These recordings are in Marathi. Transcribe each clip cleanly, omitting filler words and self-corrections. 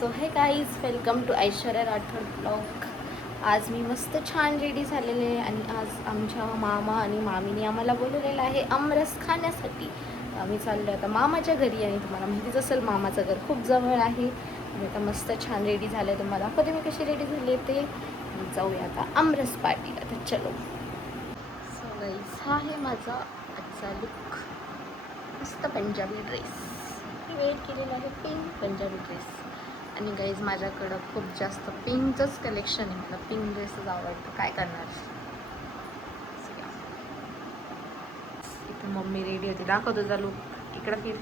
So hey guys welcome to Aishwarya Rathod blog. आज मी मस्त छान रेडी झालेले आहे आणि आज आमच्या मामा आणि मामीने आम्हाला बोलवलेलं आहे आमरस खाण्यासाठी. आम्ही चाललो आता मामाच्या घरी आणि तुम्हाला माहितीच असेल मामाचं घर खूप जवळ आहे. आणि आता मस्त छान रेडी झालं. तुम्हाला दाखवते मी कशी रेडी झाले ते. जाऊया आता आमरस पार्टीला. तर चलो. सो गाईज हा आहे माझा आजचा लुक. मस्त पंजाबी ड्रेस वेअर केलेला आहे. Pink Punjabi dress. आणि गाईज माझ्याकडं खूप जास्त पिंकचंच कलेक्शन आहे. मला पिंक ड्रेसच आवडतं. काय करणार. इथं मम्मी रेडी होती. दाखव तुझा लुक. इकडं फिर.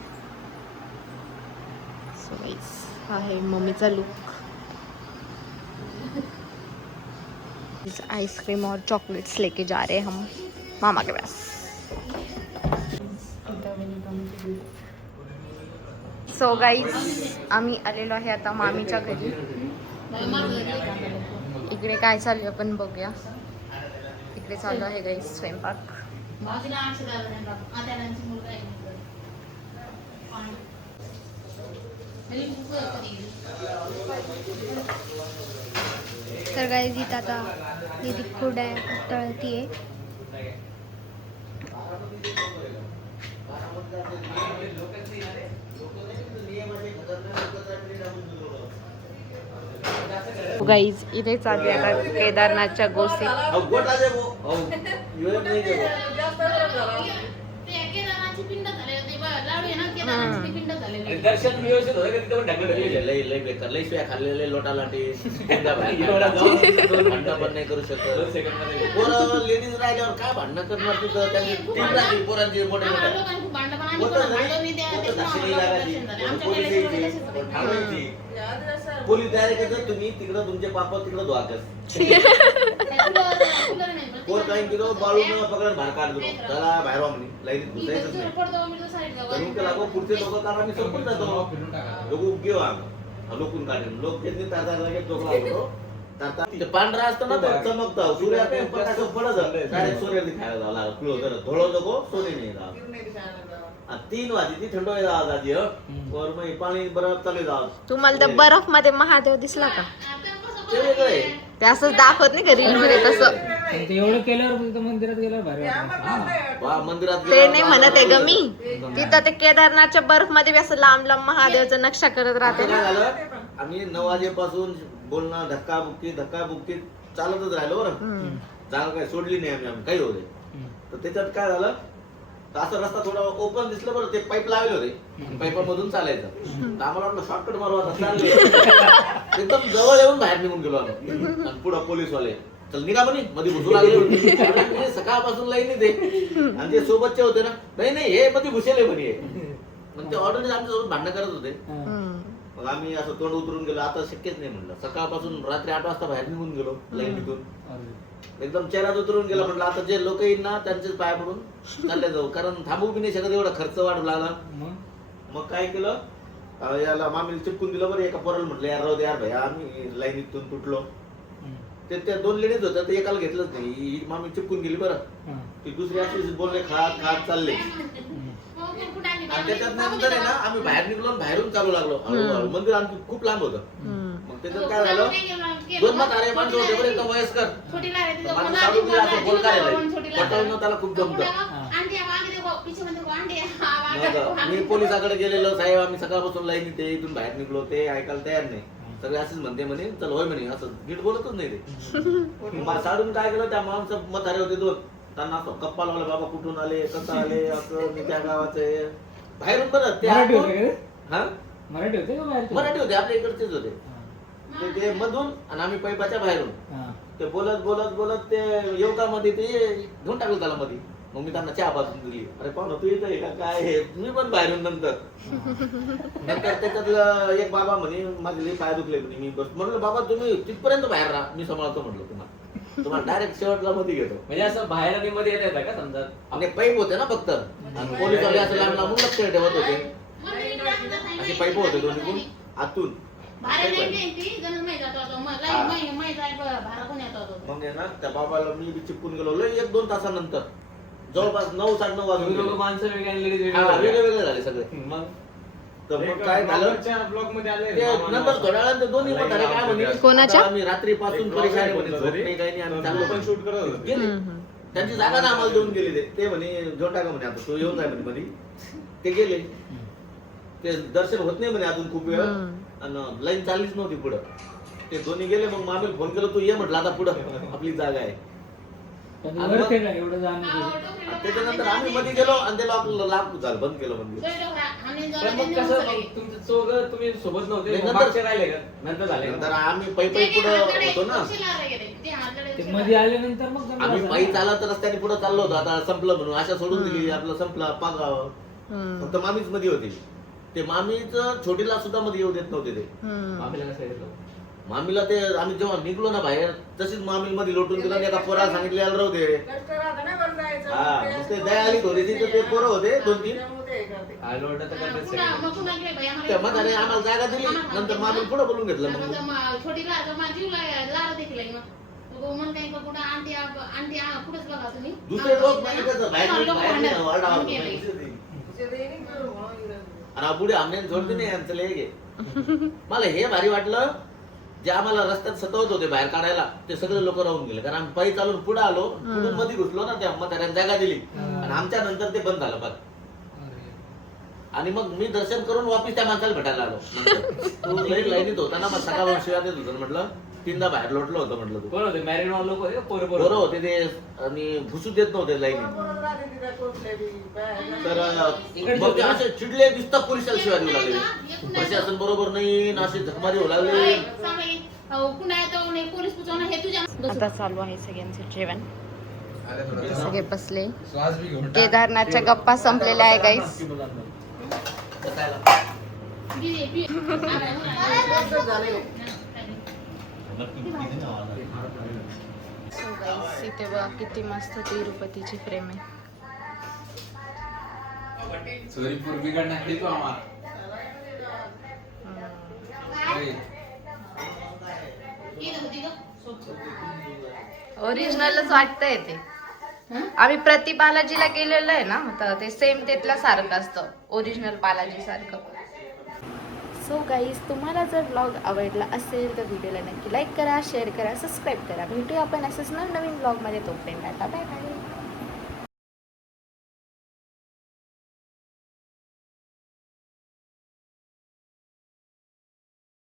सो गाईज हा आहे मम्मीचा लुक. आइसक्रीम और चॉकलेट्स लेके जा रहे हैं हम मामा के पास. सो गाईज आम्ही आलेलो आहे आता मामीच्या घरी. इकडे काय चालू आहे आपण बघूया. इकडे चालू आहे गाईज स्वयंपाक. तर गाईज इथं आता ही खुर्ड्या तळतीये. गाईज इथे चालू आहे आता केदारनाथच्या गोष्टी. दर्शन व्यवस्थित होतं का तिथं पण ढकललं लय बेकार लय शिवाय खाल्लेले लोटालाटी भांडणं पण नाही करू शकत. पोरं लेडीज राहिल्यावर काय भांडणं करणार तिथं. त्यांनी टीम राहते पोरांची मोठे पोलीस तयारी करतात. तुम्ही तिकडं तुमचे पापा तिकडं धुवाकस पोर काही किलो बाळून पकडून बाहेर काढतो. त्याला बाहेर म्हणे लाईनीत घुसायचंच नाही. लागो पुढचे लोक कारण आम्ही संपून जातो. लोक घेऊ आम्ही लोकून काढून लोक घेतले तार पांढरा असतं ना तर चमकतं. सूर्य पडत डायरेक्ट सूर्य खायला जावं लागलं. धोळो नको सोने नाही जावं. 3 वाजता थंड जावं वर मग पाणी बरफ चालू जावं. तुम्हाला त्या बर्फ मध्ये महादेव दिसला का. ते वेगळं आहे. ते असंच दाखवत नाही का रील मध्ये तसं. एवढं केल्यावर मंदिरात गेल्यावर भारी वाटतं. मंदिरात ते नाही म्हणत आहे ग मी. तिथं ते केदारनाथच्या बर्फ मध्ये असं लांब लांब महादेवचा नक्षा करत राहते काय ना. झालं आम्ही 9 वाजेपासून बोलणं धक्काबुक्की चालतच राहिलो बरं. जागा काही सोडली नाही आम्ही काही होते. तर त्याच्यात काय झालं असं रस्ता थोडा ओपन दिसलं बरं. ते पाईप लावले होते. पाईपामधून चालायचं. तर आम्हाला वाटलं शॉर्टकट मारू आता चालले. एकदम जवळ येऊन बाहेर निघून गेलो आम्ही. आणि पुढं पोलीसवाले चल निघा म्हणे मध्ये घुसू लागले. सकाळपासून लाईन येते आणि ते सोबतचे होते ना. नाही हे मध्ये घुसेले म्हणे. मग ते ऑर्डर आमच्यासोबत भांडणं करत होते. मग आम्ही असं तोंड उतरून गेलो. आता शक्यच नाही म्हणलं. सकाळपासून रात्री 8 वाजता बाहेर निघून गेलो लाईनीतून. एकदम चेहरात उतरून गेला. म्हटलं आता जे लोक येईल ना त्यांचेच पाया पडून चालले जाऊ. कारण थांबू बी नाही शकत. एवढा खर्च वाढू लागला. मग काय केलं याला मामीला चिपकून दिलं बरं. एका पोराला म्हटलं यार राहू दे यार भैया. आम्ही लाईनीतून तुटलो. ते त्या 2 लेडीज होत्या. ते एकाला घेतलंच नाही. ही मामी चिपकून गेली बरं. ती दुसरी अशी बोलले खात चालले. आणि त्याच्यात नंतर आहे ना आम्ही बाहेर निघलो. बाहेरून चालू लागलो. मंदिर आमचं खूप लांब होतं. मग त्याच्यात काय झालं 2 म्हातारे माणसं होते बरं. एकदम वयस्कर त्याला खूप जमतं. मी पोलिसाकडे गेलेलो. साहेब आम्ही सकाळपासून लाईन येते इथून बाहेर निघलो. ते ऐकायला तयार नाही. सगळे असेच म्हणते म्हणे चल होय म्हणे. असं नीट बोलतच नाही ते. साडून काय केलं त्या माणसं म्हातारे होते 2. त्यांना असं गप्पा लावला. बाबा कुठून आले कसं आले असं मी त्या गावाचे बाहेरून बरं. ते मराठी होते आपल्या इकडचेच होते. ते मधून आणि आम्ही पैपाच्या बाहेरून. ते बोलत ते युवकामध्ये ते घेऊन टाकलं त्याला मध्ये. मग मी त्यांना चहा पाजून दिली. अरे पाहुणा तू येतोय का काय हे. मी पण बाहेरून नंतर त्याच्यातलं एक बाबा म्हणे माझे पाय दुखले म्हणे. मी म्हणलं बाबा तुम्ही तिथपर्यंत बाहेर राहा मी सांभाळतो म्हटलं. तुम्हाला डायरेक्ट शेवटला मध्ये घेतो. म्हणजे असं बाहेर आणि मध्ये येत का समजा. आणि पाईप होते ना फक्त. पोलीस वाले असं लांब लांबून लक्ष ठेवत होते. असे पाईप होते दोन्ही आतून. मग ना त्या बाबाला मी चिपकून गेलो. 1-2 तासानंतर जवळपास 9-9:30 वाजून माणसं वेगळे वेगळे झाले सगळे. मग तर मग काय झालं ब्लॉग मध्ये आले ते नंतर थोड्या वेळानं ते दोन्ही म्हातारे काय म्हणे कोणाच्या? आता आम्ही रात्रीपासून परेशान आहे म्हणे, झोप नाही काही नाही, आम्ही चाललो पण पण शूट करत होते. गेले त्यांची जागा ना आम्हाला देऊन गेले ते म्हणे घेऊन टाका म्हणे आता तो येऊन जाय म्हणे मध्ये ते गेले ते दर्शन होत नाही म्हणे अजून खूप वेळ आणि लाईन चाललीच नव्हती पुढं ते दोन्ही गेले मग मामी फोन केला तू ये म्हटलं आता पुढं आपली जागा आहे पण वर केलं एवढं जाणं केलं. आणि त्याच्यानंतर आम्ही मध्ये गेलो आणि ते लॉक झालं बंद केलं मंदिर पण मग कसं मग तुमचं चौघं तुम्ही सोबत नव्हते नाही, मग नंतर- मागचे राहिले का नंतर झाले का? नंतर आम्ही पै पुढं होतो ना ते मध्ये आल्यानंतर मग जमलं आम्ही असं. पायी चालत रस्त्याने पुढे चाललो होतो आता संपलं म्हणून आशा सोडून दिली आपलं संपलं पागाव फक्त मामीच मध्ये होती ते मामीच छोटीला सुद्धा मध्ये येऊ देत नव्हते ते मामीला कसं सांगितलं? मामीला ते आम्ही जेव्हा निघलो ना बाहेर तशीच मामी मध्ये लोटून गेला आणि एका पोराला सांगितले यायला राहू दे हा मग ते दया आली थोडीशी तर ते पोरं होते 2-3 आलं वाटतं तर करतेच सगळे. त्या म्हातारे आम्हाला जागा दिली नंतर मामी पुढे बोलून घेतलं मग दुसरे लोक नाही कसं बाहेर बाहेर वाढा आणि पुढे आमने जोडते नाही आमचं लय गे मला हे भारी वाटलं जे आम्हाला रस्त्यात सतवत होते बाहेर काढायला ते सगळे लोक राहून गेले कारण आम्ही पायी चालून पुढे आलो पुढून मध्ये घुसलो ना त्या म्हाताऱ्याने जागा दिली आणि आमच्या नंतर ते बंद झालं बघ अरे. आणि मग मी दर्शन करून वापिस त्या माणसाला भेटायला आलो नंतर. तो लई लाईनीत होता ना मग सकाळवर शिवाय देत होतं म्हटलं 3दा बाहेर लोटलं होतं म्हटलं तू कोण होते मॅरिड लोक होते पोरं बरोबर होते ते आणि घुसू देत नव्हते लाईनीत तर मग ते असे चिडले दिसतात पोलिसाला शिवाय देऊ लागले प्रशासन बरोबर नाही ना असे झकमारी होऊ लागले आता चालू आहे सगळ्यांचं जेवण सगळे बसले श्वास बी घेऊन केदारनाथच्या गप्पा संपलेल्या आहे गाईस सो गाईस इथे बघा किती मस्त तिरुपतीची फ्रेम आहे चोरी पूर्वी कडनं तू आम्हाला ओरिजिनलच वाटतंय ते आम्ही प्रति बालाजीला गेलेलो आहे ना तर ते सेम तेथल्या सारखं असतं ओरिजिनल बालाजी सारखं सो गाईज तुम्हाला जर ब्लॉग आवडला असेल तर व्हिडिओला नक्की लाईक करा शेअर करा सबस्क्राईब करा भेटूया आपण असंच नवीन ब्लॉगमध्ये तोपर्यंत टाटा बाय बाय